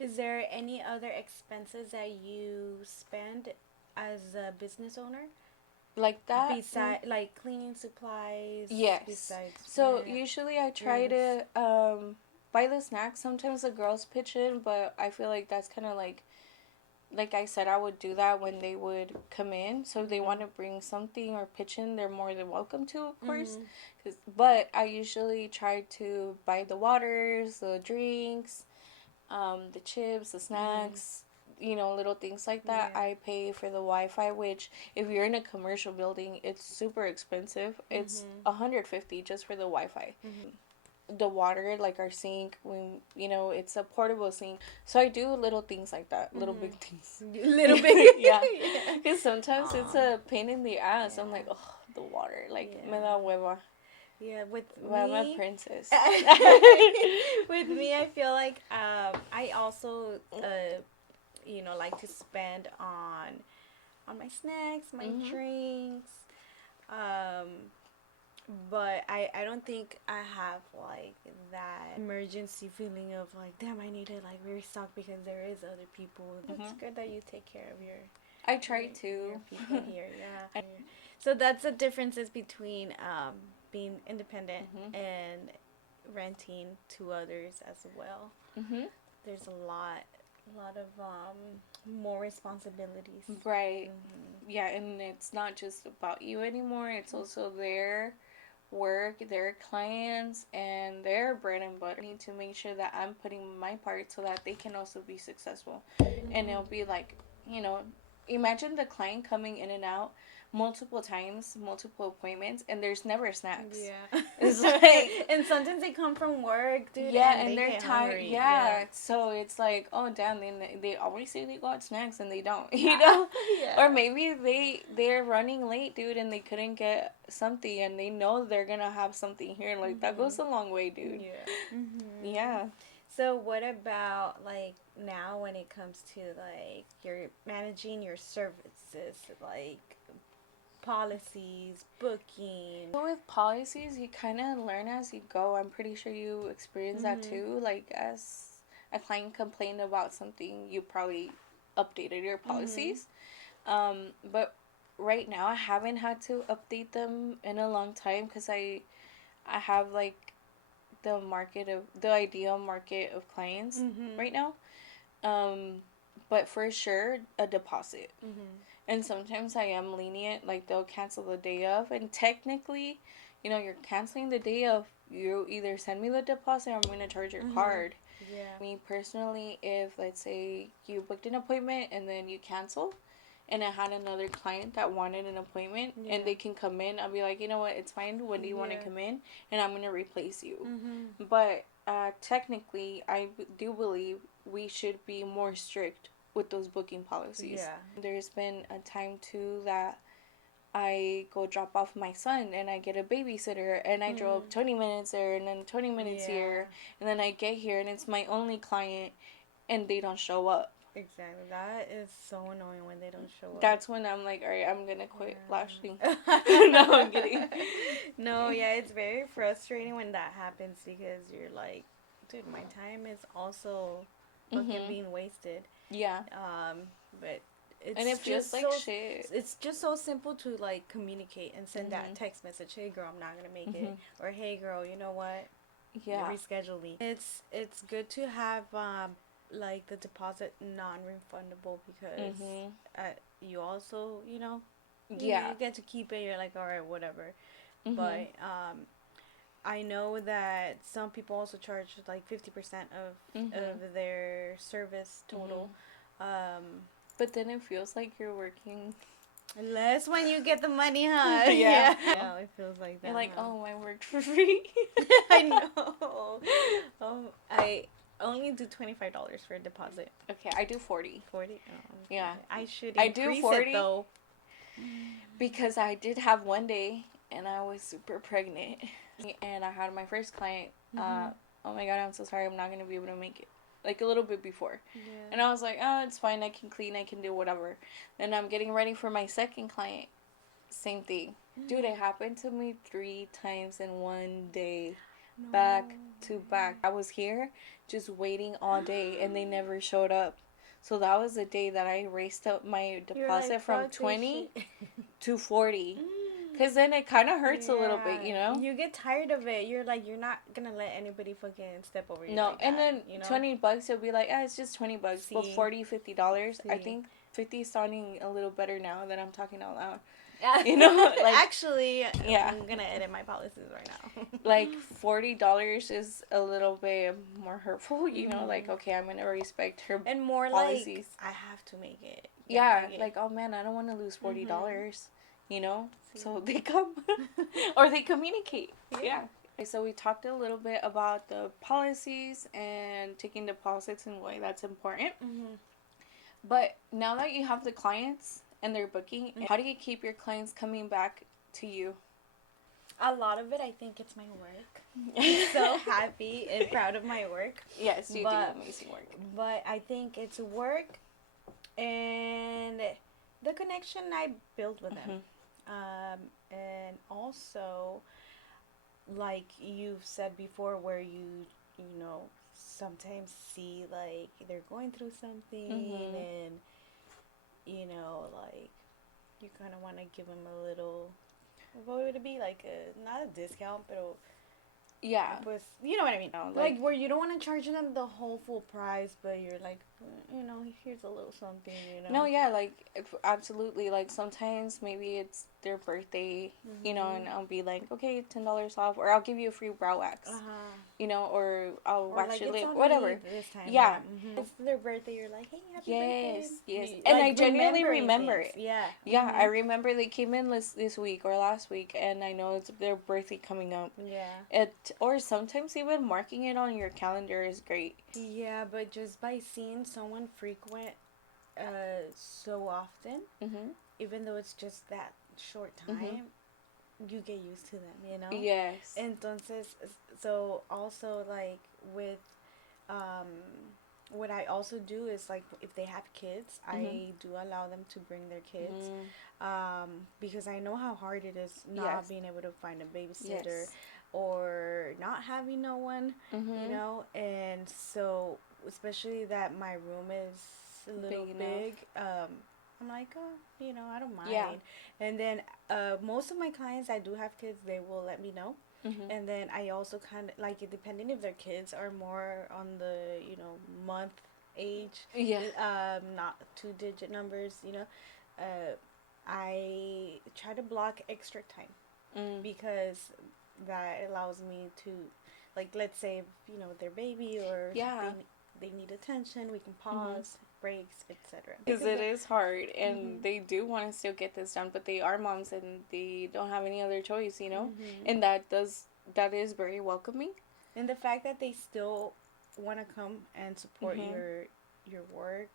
Is there any other expenses that you spend as a business owner? like that. Beside, like cleaning supplies. Yes. Besides, So usually I try to buy the snacks. Sometimes the girls pitch in, but I feel like that's kind of like I said, I would do that when they would come in. So if they want to bring something or pitch in, they're more than welcome to, of course. But I usually try to buy the waters, the drinks, the chips, the snacks, little things like that. I pay for the Wi-Fi, which if you're in a commercial building, it's super expensive. It's $150 just for the Wi-Fi. The water, like our sink, when it's a portable sink. So I do little things like that, little big things. Little big. Yeah. Because sometimes it's a pain in the ass. I'm like, oh, the water, like me da hueva. Yeah, with well, me, I'm a princess. with me, I feel like I also like to spend on my snacks, my drinks, but I don't think I have like that emergency feeling of like, damn, I need to like restock because there is other people. It's good that you take care of your. I try to. Your people here, yeah. So that's the differences between being independent and renting to others as well. There's a lot of more responsibilities. Right. Yeah, and it's not just about you anymore. It's also their work, their clients, and their bread and butter. I need to make sure that I'm putting my part so that they can also be successful. And it'll be like, imagine the client coming in and out multiple times, multiple appointments, and there's never snacks. Yeah. It's like, and sometimes they come from work, dude. Yeah, and they're tired. Yeah. So it's like, oh damn, they always say they got snacks and they don't. Yeah. Or maybe they're running late, dude, and they couldn't get something, and they know they're gonna have something here. Like that goes a long way, dude. Yeah. Yeah. So what about like now when it comes to like you're managing your services, like policies, booking? So with policies, you kind of learn as you go. I'm pretty sure you experience that too. Like as a client complained about something, you probably updated your policies. But right now I haven't had to update them in a long time because I have like the ideal market of clients right now. But for sure, a deposit. And sometimes I am lenient, like they'll cancel the day of. And technically, you're canceling the day of. You either send me the deposit or I'm going to charge your card. Yeah. Me personally, if let's say you booked an appointment and then you cancel, and I had another client that wanted an appointment and they can come in, I'll be like, you know what, it's fine. When do you want to come in? And I'm going to replace you. But technically, I do believe we should be more strict with those booking policies. Yeah. There's been a time too that I go drop off my son and I get a babysitter and I drove 20 minutes there and then 20 minutes here, and then I get here and it's my only client and they don't show up. Exactly. That is so annoying when they don't show up. That's when I'm like, alright, I'm gonna quit lashing. No, I'm kidding. No, yeah, it's very frustrating when that happens because you're like, dude, my time is also fucking being wasted. Yeah. But it's and it feels like shit. It's just so simple to like communicate and send that text message. Hey girl, I'm not gonna make it. Or hey girl, you know what? Yeah. Reschedule me. It's good to have like the deposit non-refundable because you also you get to keep it. You're like, all right, whatever. But I know that some people also charge like 50% of their service total. But then it feels like you're working less when you get the money, huh? Yeah. Yeah, it feels like that. You're like, oh, I worked for free. I know. I only do $25 for a deposit. Okay, I do 40. 40? Yeah. I should I do 40 it, though. Because I did have one day and I was super pregnant. And I had my first client. Oh my god, I'm so sorry. I'm not going to be able to make it. Like a little bit before. Yeah. And I was like, oh, it's fine. I can clean. I can do whatever. And I'm getting ready for my second client. Same thing. Dude, it happened to me 3 times in one day. No. Back to back. I was here just waiting all day and they never showed up. So that was the day that I raised up my deposit from 20 to 40. Because then it kind of hurts a little bit, you know? You get tired of it. You're like, you're not going to let anybody fucking step over you. No, like and that, then you know? $20, you'll be like, it's just $20. But $40, $50, I think 50 is sounding a little better now that I'm talking out loud. You know, like actually, I'm gonna edit my policies right now. Like $40 is a little bit more hurtful, you know. Like, okay, I'm gonna respect her and more policies. Like I have to make it. Yeah, like, oh man, I don't want to lose $40. You know, so they come or they communicate. Yeah. So we talked a little bit about the policies and taking deposits and why that's important. But now that you have the clients and they're booking, how do you keep your clients coming back to you? A lot of it, I think it's my work. I'm so happy and proud of my work. Yes, you do amazing work. But I think it's work and the connection I build with them. And also, like you've said before, where you know, sometimes see like they're going through something and, you know, like you kind of want to give them a little, what would it be, like not a discount, but yeah, pues, you know what I mean, like where you don't want to charge them the whole full price, but you're like, you know, here's a little something, you know. No, yeah, like absolutely. Like sometimes maybe it's their birthday, you know, and I'll be like, okay, $10 off, or I'll give you a free brow wax, you know, or I'll wax your lip, whatever. This time, yeah, it's their birthday. You're like, hey, happy birthday. Yes, and like, I genuinely remember things. it. Yeah, I remember they came in this week or last week, and I know it's their birthday coming up. Or sometimes even marking it on your calendar is great. Yeah, but just by seeing someone frequent so often, even though it's just that short time, you get used to them, you know? Yes. Entonces, so also like with what I also do is like if they have kids, I do allow them to bring their kids because I know how hard it is not being able to find a babysitter or not having no one, you know? And so especially that my room is a little big, I'm like, oh, you know, I don't mind. And then most of my clients, I do have kids, they will let me know. And then I also kind of, like, depending if their kids are more on the, you know, month age, not 2-digit numbers, you know, I try to block extra time because that allows me to, like, let's say, if, you know, their baby or they need attention, we can pause, breaks, etc. Because it is hard, and they do want to still get this done, but they are moms and they don't have any other choice, you know? And that is very welcoming. And the fact that they still want to come and support your work.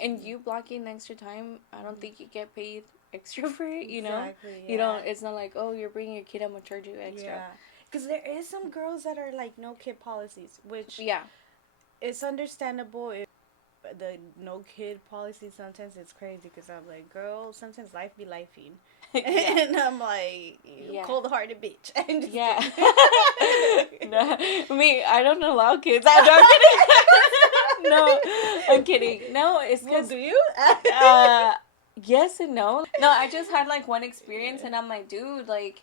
And you blocking extra time, I don't think you get paid extra for it, you know? You don't, it's not like, oh, you're bringing your kid, I'm going to charge you extra. Because there is some girls that are like no kid policies, which it's understandable if the no kid policy sometimes it's crazy because I'm like, girl, sometimes life be lifing. And I'm like, you cold-hearted bitch. No, me, I don't allow kids. I'm kidding. No, I'm kidding. No, it's because... Well, do you? Yes and no. No, I just had like one experience and I'm like, dude, like,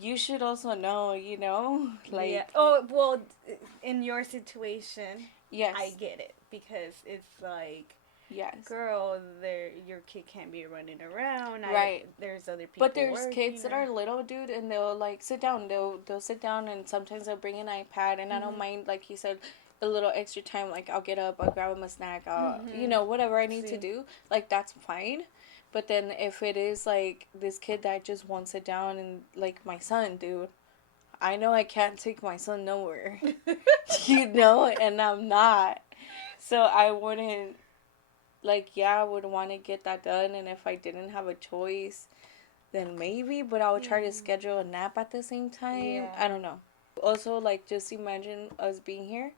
you should also know, you know? Like, oh, well, in your situation, yes, I get it. Because it's like, yes, girl, your kid can't be running around. Right. There's other people. But there's kids that are little, dude, and they'll like sit down. They'll sit down, and sometimes they'll bring an iPad, and I don't mind, like he said, a little extra time. Like I'll get up, I'll grab them a snack, you know, whatever I need to do. Like that's fine. But then if it is like this kid that just won't sit down, and like my son, dude, I know I can't take my son nowhere, you know, and I'm not. So I wouldn't, like, I would want to get that done. And if I didn't have a choice, then maybe. But I would try to schedule a nap at the same time. I don't know. Also, like, just imagine us being here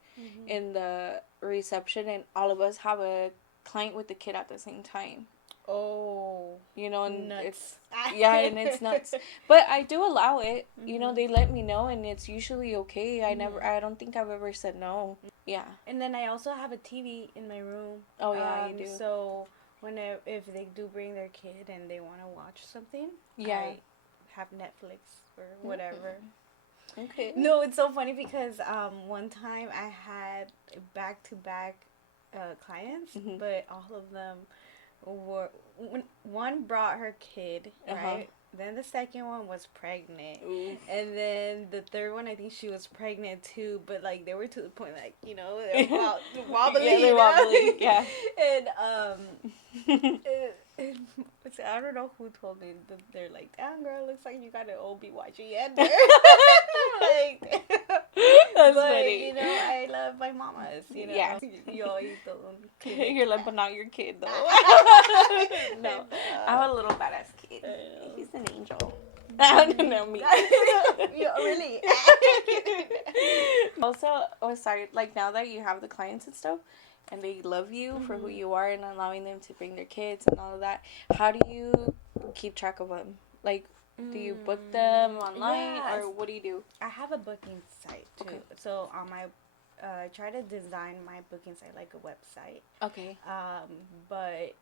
in the reception and all of us have a client with the kid at the same time. Oh, you know, and nuts. It's and it's nuts. But I do allow it. You know, they let me know, and it's usually okay. I don't think I've ever said no. Yeah. And then I also have a TV in my room. Oh yeah, you do. So if they do bring their kid and they want to watch something, Yeah. I have Netflix or whatever. Okay. No, it's so funny because one time I had back to back clients, but all of them were one brought her kid, right? Then the second one was pregnant. Ooh. And then the third one, I think she was pregnant too, but like they were to the point like, you know, they're wobbly. Yeah, they're wobbly. Yeah. And I don't know who told me that they're like, damn girl, looks like you got an OB watching Ender. Like, that's but, funny. you know, I love my mamas. You know, yeah. You're like, but not your kid though. No, I'm a little badass kid. He's an angel. I don't know me. Really. Also, sorry. Like now that you have the clients and stuff, and they love you for who you are and allowing them to bring their kids and all of that, how do you keep track of them? Like, do you book them online or what do you do? I have a booking site too. Okay. So on my, I try to design my booking site like a website. Okay. But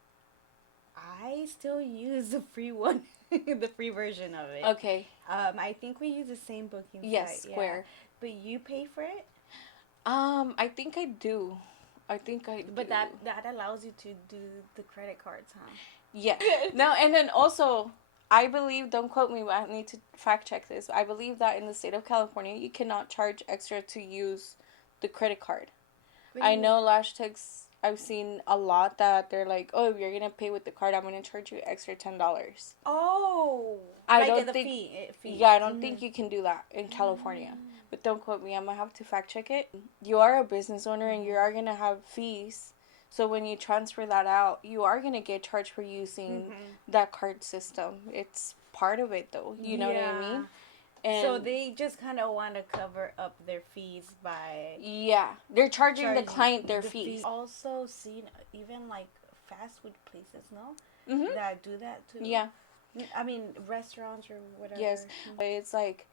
I still use the free one, the free version of it. Okay. I think we use the same booking site. Yes, Square. Yeah. But you pay for it? I think I do. But that allows you to do the credit cards, huh? Yeah. No, and then also, I believe, don't quote me, but I need to fact check this. I believe that in the state of California, you cannot charge extra to use the credit card. Really? I know Lash Techs, I've seen a lot that they're like, oh, if you're going to pay with the card, I'm going to charge you extra $10. Oh. I don't think, fee. Yeah, I don't think you can do that in California. But don't quote me, I'm going to have to fact check it. You are a business owner and you are going to have fees. So when you transfer that out, you are going to get charged for using that card system. It's part of it though. You know what I mean? And so they just kind of want to cover up their fees by... Yeah. They're charging the client their fees. Also seen even like fast food places, no? That do that too. Yeah. I mean, restaurants or whatever. Yes. It's like,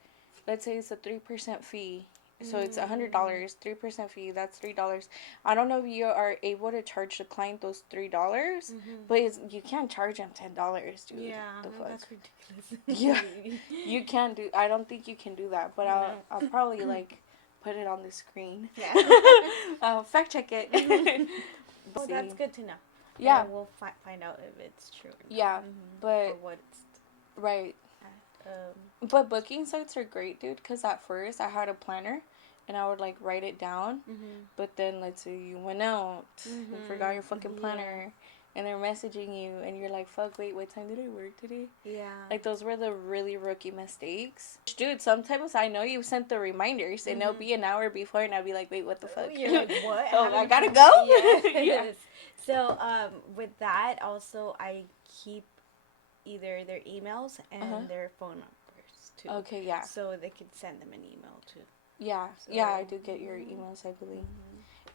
let's say it's a 3% fee. So it's $100, 3% fee, that's $3. I don't know if you are able to charge the client those $3, but you can't charge them $10, dude. Yeah, the fuck? That's ridiculous. Yeah, you can't do. I don't think you can do that, but I'll probably like put it on the screen. Yeah. Fact check it. Well, that's good to know. Yeah, we'll find out if it's true. Yeah, but or what it's right. But booking sites are great, dude, because at first I had a planner and I would like write it down, but then let's say you went out and forgot your fucking planner and they're messaging you and you're like, fuck, wait, what time did I work today? Yeah. Like those were the really rookie mistakes. Dude, sometimes I know you sent the reminders and it'll be an hour before and I'll be like, wait, what the fuck? You're like, what? Oh, I gotta go? Yes. So with that also I keep either their emails and their phone numbers too. Okay, yeah. So they could send them an email too. Yeah, so, yeah, I do get your emails, I believe.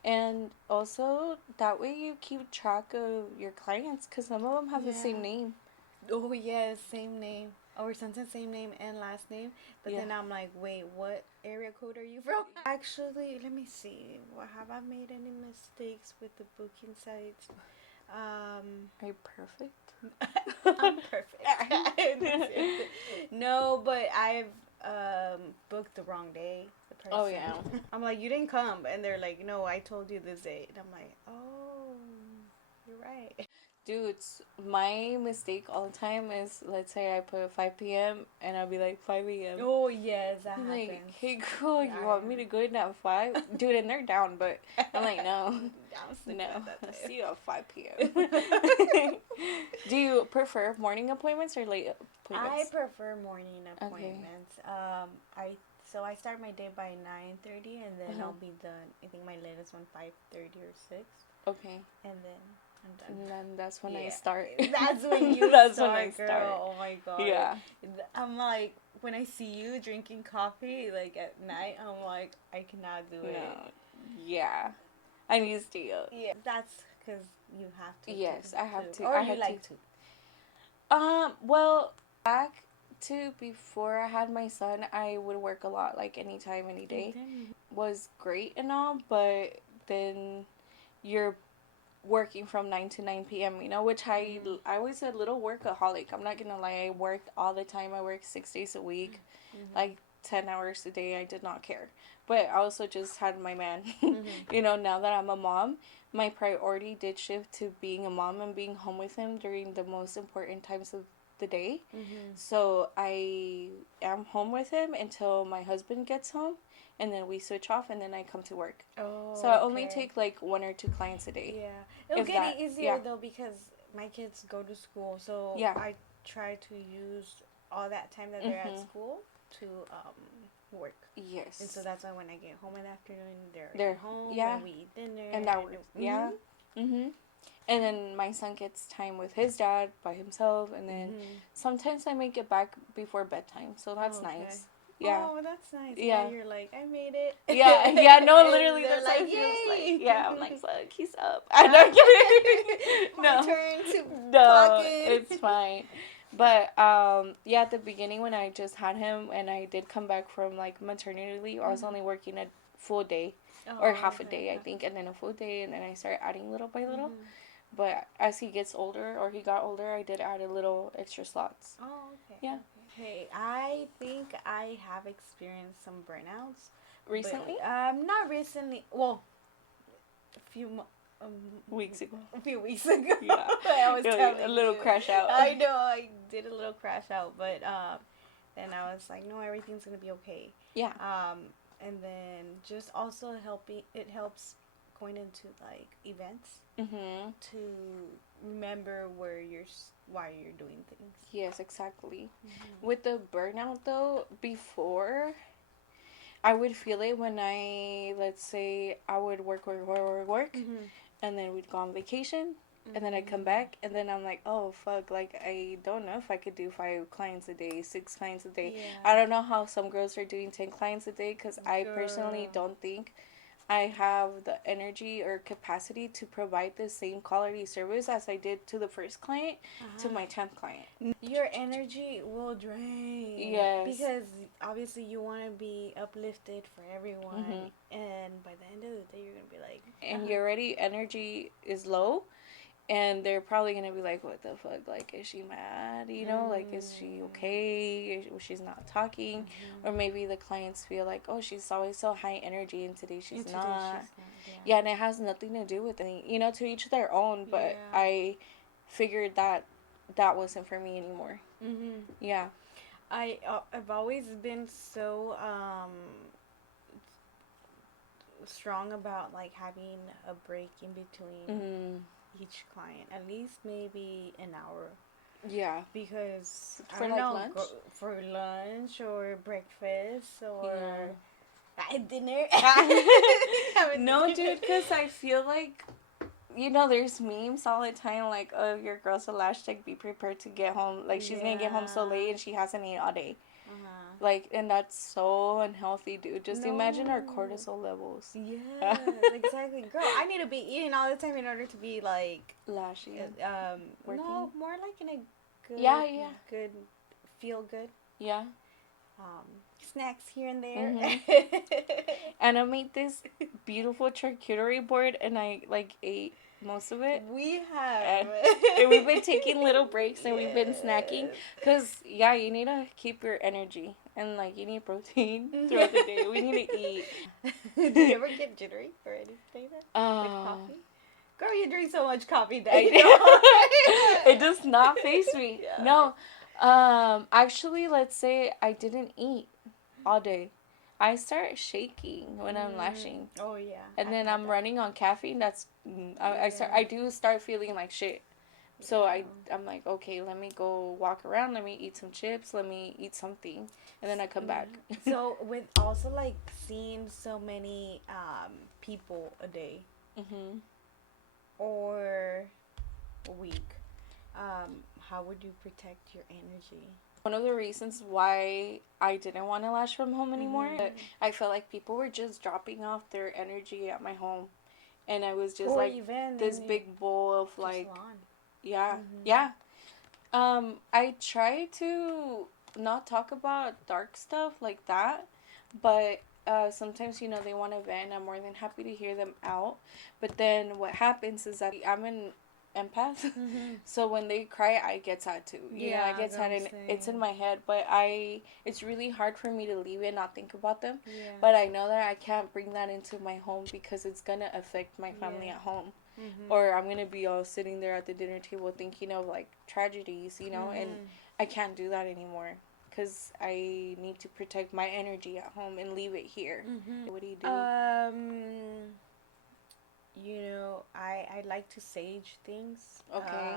And also, that way you keep track of your clients, because some of them have the same name. Oh, yes, same name. Or sometimes same name and last name. But then I'm like, wait, what area code are you from? Actually, let me see. Have I made any mistakes with the booking sites? Are you perfect? I'm perfect. No, but I've booked the wrong day. The person. Oh yeah. I'm like, you didn't come, and they're like, no, I told you this date, and I'm like, oh, you're right. Dude, my mistake all the time is, let's say I put 5 p.m. and I'll be like 5 a.m. Oh yes, that happens. Like, hey girl, you want me to go in at 5? Dude, and they're down, but I'm like, no. No, I'll see you at 5 p.m. Do you prefer morning appointments or late appointments? I prefer morning appointments. Okay. I start my day by 9:30 and then I'll be done. I think my latest one 5:30 or 6. Okay. And then I'm done. And then that's when I start. That's when you that's start, when I girl. start. Oh my god. Yeah. I'm like, when I see you drinking coffee like at night, I'm like, I cannot do it. Yeah. I'm used to you. Yeah. That's because you have to. Yes, I have to. Or you like to. Well, back to before I had my son, I would work a lot, like anytime, any day. Was great and all, but then your working from 9 to 9 p.m., you know, which I was a little workaholic. I'm not gonna lie. I worked all the time. I worked 6 days a week, like 10 hours a day. I did not care. But I also just had my man. You know, now that I'm a mom, my priority did shift to being a mom and being home with him during the most important times of the day. So I am home with him until my husband gets home, and then we switch off, and then I come to work. So I only take like 1 or 2 clients a day. Yeah, it'll get easier though because my kids go to school, so I try to use all that time that they're at school to work. Yes. And so that's why when I get home in the afternoon, they're home and we eat dinner. And that works. Yeah. And then my son gets time with his dad by himself, and then sometimes I make it back before bedtime, so that's nice. Yeah. Oh, that's nice. Yeah. You're like, I made it. Yeah, no, literally, that's like, what it feels like. Yeah, I'm like, fuck, he's up. I'm not kidding. My turn to clock in. It's fine. But, yeah, at the beginning when I just had him and I did come back from, like, maternity leave, I was only working a full day, or half a day, I think, and then a full day, and then I started adding little by little. But as he gets older, or he got older, I did add a little extra slots. Oh, okay. Yeah. Okay, I think I have experienced some burnouts. Recently? Not recently. Well, a few weeks ago. A few weeks ago. Yeah. I was telling a little crash out. I know, I did a little crash out, but then I was like, no, everything's gonna be okay. Yeah. And then just also it helps going into like events to remember why you're doing things. Yes, exactly. With the burnout though, before I would feel it when let's say I would work, and then we'd go on vacation, and then I'd come back, and then I'm like, oh fuck, like I don't know if I could do 5 clients a day, 6 clients a day. I don't know how some girls are doing 10 clients a day, because I personally don't think I have the energy or capacity to provide the same quality service as I did to the first client to my 10th client. Your energy will drain. Yes. Because obviously you want to be uplifted for everyone. And by the end of the day, you're going to be like... And your already energy is low. And they're probably going to be like, what the fuck? Like, is she mad? You know, like, is she okay? She's not talking. Or maybe the clients feel like, oh, she's always so high energy, and today she's not. Yeah, and it has nothing to do with any, you know, to each their own. But I figured that wasn't for me anymore. Yeah. I've always been so strong about, like, having a break in between each client, at least maybe an hour. Yeah. Because for like lunch? For lunch or breakfast or dinner. No, dude, because I feel like, you know, there's memes all the time like, oh, your girl's a lash tech, be prepared to get home. Like, she's going to get home so late and she hasn't eaten all day. Like, and that's so unhealthy, dude. Just imagine our cortisol levels. Yeah, exactly. Girl, I need to be eating all the time in order to be, like... lashy. Working? No, more like in a good... Good... Feel good. Yeah. Snacks here and there. And I made this beautiful charcuterie board, and I, like, ate most of it. We have. And we've been taking little breaks, and we've been snacking. Because, you need to keep your energy. And, like, you need protein throughout the day. We need to eat. Do you ever get jittery or anything like that? With coffee? Girl, you drink so much coffee that it does not faze me. Yeah. No. Actually, let's say I didn't eat all day. I start shaking when I'm lashing. Oh, yeah. And then I'm running on caffeine. I do start feeling like shit. So I'm like, okay, let me go walk around. Let me eat some chips. Let me eat something. And then I come back. So with also, like, seeing so many people a day or a week, how would you protect your energy? One of the reasons why I didn't want to lash from home anymore, I felt like people were just dropping off their energy at my home. And I was just this big bowl of, like... Yeah. I try to not talk about dark stuff like that, but sometimes, you know, they want to vent. I'm more than happy to hear them out. But then what happens is that I'm an empath. Mm-hmm. So when they cry, I get sad too. You know, I get sad and it's in my head. But it's really hard for me to leave it and not think about them. Yeah. But I know that I can't bring that into my home because it's going to affect my family at home. Mm-hmm. Or I'm going to be all sitting there at the dinner table thinking of, like, tragedies, you know, and I can't do that anymore because I need to protect my energy at home and leave it here. Mm-hmm. What do you do? You know, I like to sage things. Okay.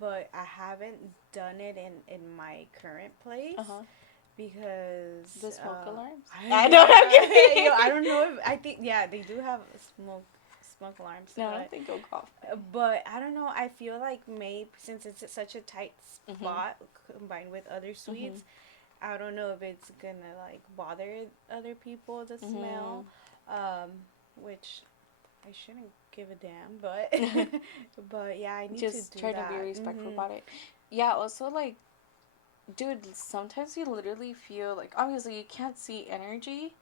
But I haven't done it in my current place. Uh-huh. Because the smoke alarms. I don't know if I think they do have smoke alarms. No, I don't think it'll go off. But I don't know. I feel like maybe since it's such a tight spot combined with other suites, I don't know if it's gonna like bother other people the smell, which I shouldn't give a damn. But but yeah, I need just to do try that. To be respectful about it. Yeah. Also, like, dude, sometimes you literally feel like, obviously you can't see energy,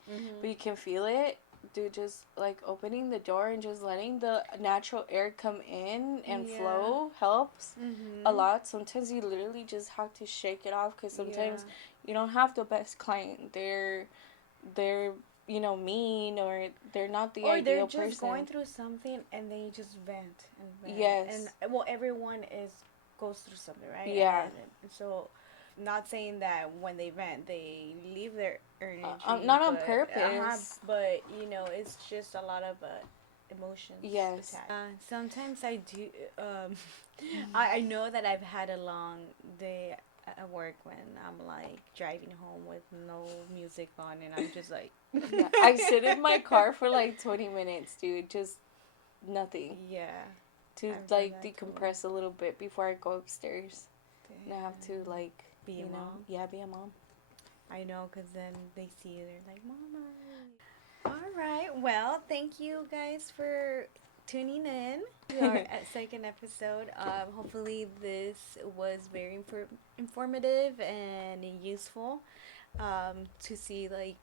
but you can feel it. Dude, just like opening the door and just letting the natural air come in and flow helps a lot. Sometimes you literally just have to shake it off because sometimes you don't have the best client. They're you know, mean, or they're not the ideal person. Or they're just going through something and they just vent and vent. Yes. And well, everyone goes through something, right? Yeah. And so, not saying that when they vent they leave their energy. Not on purpose. But you know, it's just a lot of emotions. Yes. Sometimes I do. I know that I've had a long day at work when I'm like driving home with no music on and I'm just like I sit in my car for like 20 minutes, dude, just nothing. Yeah. To like decompress a little bit before I go upstairs. Damn. And I have to like be a mom. Yeah, be a mom. I know, because then they see you, they're like, Mama. All right. Well, thank you guys for tuning in to our second episode. Hopefully this was very informative and useful to see, like,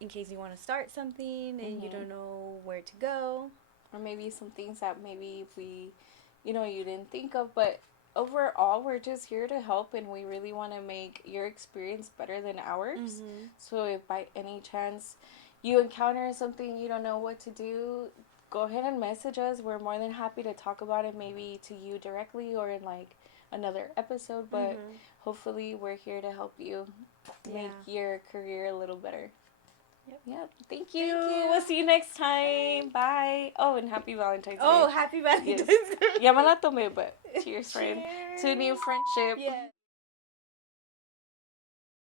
in case you want to start something and you don't know where to go. Or maybe some things that maybe you didn't think of, but overall, we're just here to help, and we really want to make your experience better than ours. So if by any chance you encounter something you don't know what to do, go ahead and message us. We're more than happy to talk about it, maybe to you directly or in like another episode, but hopefully we're here to help you make your career a little better. Yep. Thank you. We'll see you next time. Bye. Oh, and happy Valentine's Day. Oh, happy Valentine's Day. Ya me la tomé, but cheers, friend. To new friendship. Yeah.